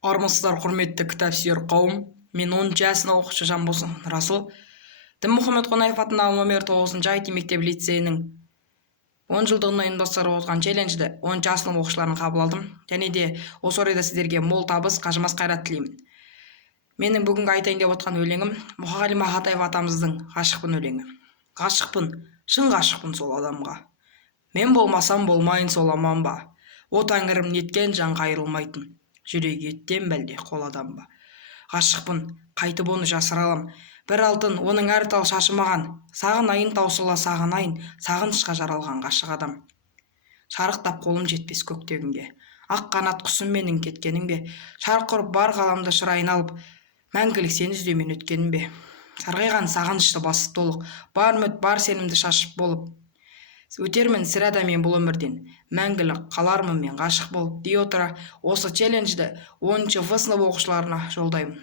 Армысыздар құрметті кітап сүйер қауым. Мен 10 сынып оқушы Жанбосын Расул. Дінмұхаммед Қонаев атындағы номер 9 IT мектеп-лицейінің 10 жылдығына ұйымдастырып отырған челленджді 10 сынып оқушыларын қабыл алдым. Және де осы орайда сіздерге мол табыс, қажымас қайрат тілеймін. Менің бүгінгі айтайын деп отқан өлеңім Мұқағали Мақатаев атамыздың ғашықпын өлеңі. Ғашықпын, шын ғашықпын сол адамға. Мен болмасам болмайын сол аман ба. О тәңірім неткен жан қайырылмайтын. Жүрегі еттен бәлде қол адам ба. Ғашықпын, қайтып оны жасыра алам. Бір алтын, оның әр тал шашы маған. Сағынайын таусыла сағынайын, сағынышқа жаралған ғашық адам. Шарықтап қолым жетпес көктегінге. Ақ қанат құсым менің кеткенің бе. Шарқ ұрып бар ғаламды шыр айналып, мәңгілік сені іздеумен өткенім бе. Сарғайған сағынышты басы толық, бар үміт, бар сенімді шашып болып. Өтермін сірәда мен бұл өмірден, мәңгілік қалармын мен ғашық болып дей отыра, осы челленджді 10 В сынып оқушыларына жолдаймын.